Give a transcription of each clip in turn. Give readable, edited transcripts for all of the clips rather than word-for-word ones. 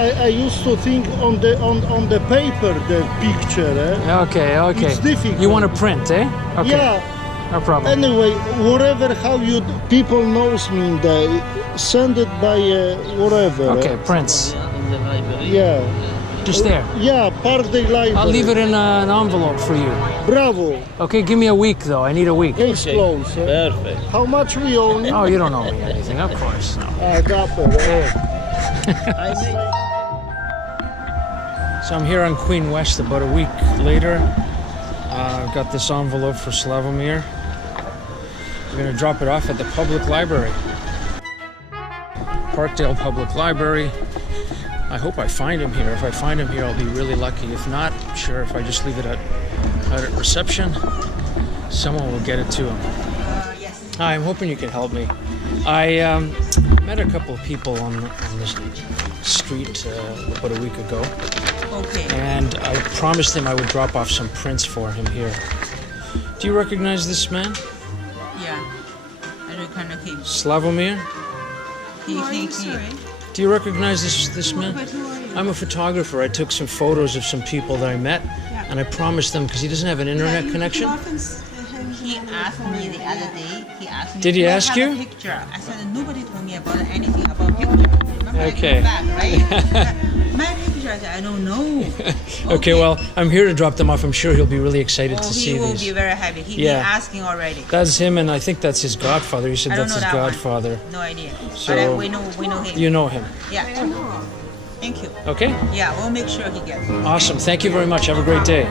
I used to think on the paper the picture. Okay. It's difficult. You want to print, eh? Okay. Yeah. No problem. Anyway, whatever how you people knows me, they send it by whatever. Okay, prints. Yeah. Just there. Yeah, Party Library. I'll leave it in an envelope for you. Bravo. Okay, give me a week though. I need a week. Case closed. Perfect. How much we own? Oh, you don't owe me anything, of course. No. Dapper. Hey. So I'm here on Queen West about a week later. I've got this envelope for Slawomir. We're gonna drop it off at the public library. Parkdale Public Library. I hope I find him here. If I find him here, I'll be really lucky. If not, sure, if I just leave it out at reception, someone will get it to him. Yes. Hi, I'm hoping you can help me. I met a couple of people on this street about a week ago. Okay. And I promised him I would drop off some prints for him here. Do you recognize this man? Yeah. I recognize him. Slawomir? He. Do you recognize this man? But who are you? I'm a photographer. I took some photos of some people that I met, and I promised them, because he doesn't have an internet connection. He asked me the other day. He asked me. Did he "Do I ask have you?" a picture. I said nobody told me about anything about picture. Remember Okay. I came back, right? My picture. I said I don't know. Okay, well, I'm here to drop them off. I'm sure he'll be really excited to He see will these. be very happy. He Yeah. been asking already. That's him, and I think that's his godfather. He said I don't that's know his that one. godfather. No idea. So- But we know him. You know him. Yeah. Thank you. Okay? Yeah, we'll make sure he gets it. Awesome. Thank you very much. Have a great day.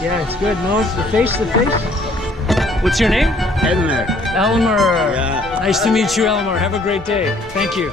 Yeah, it's good. No, it's the face. What's your name? Elmer. Elmer. Yeah. Nice to meet you, Elmer. Have a great day. Thank you.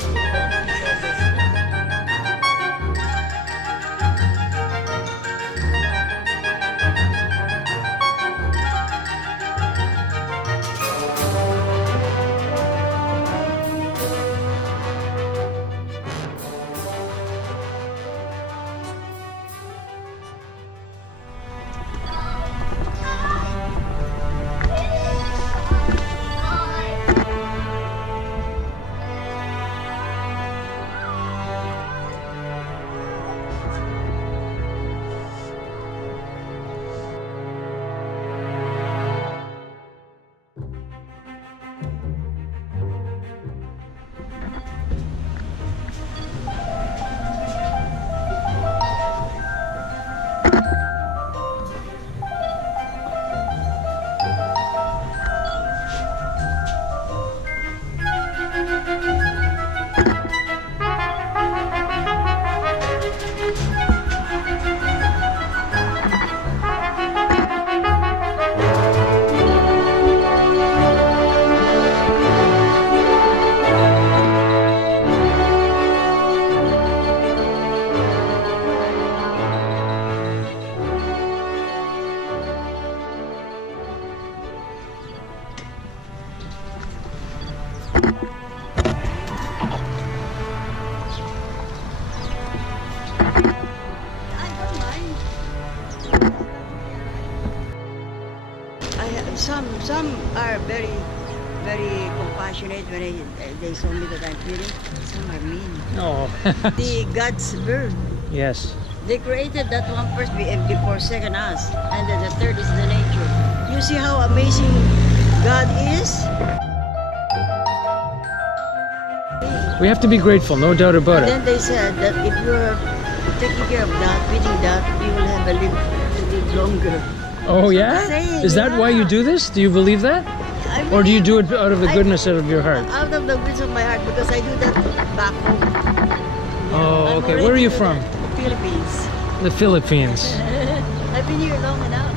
Some are very compassionate when they saw me that I'm feeling. Some are mean. Oh. The God's bird. Yes. They created that one first before second us, and then the third is the nature. You see how amazing God is? We have to be grateful, no doubt about And it. then they said that if you're taking care of that, feeding that, you will have to live longer. Oh yeah? Saying, Is that why you do this? Do you believe that? I Or do you believe- do it out of the goodness of your heart? Out of the goodness of my heart, because I do that back home. Oh, I'm okay. Where are you already from? in the Philippines. The Philippines. I've been here long enough.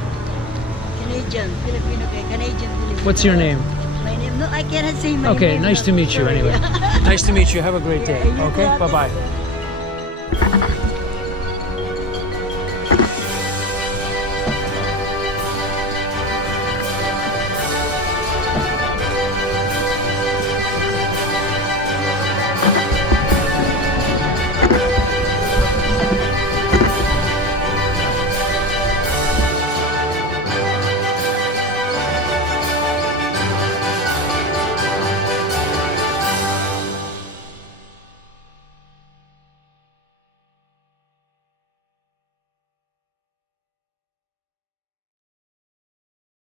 Filipino, Canadian. What's your name? My name? No, I cannot say my name. Okay, nice to meet you Sorry. anyway. Nice to meet you. Have a great day. Yeah, you Okay, too. bye-bye.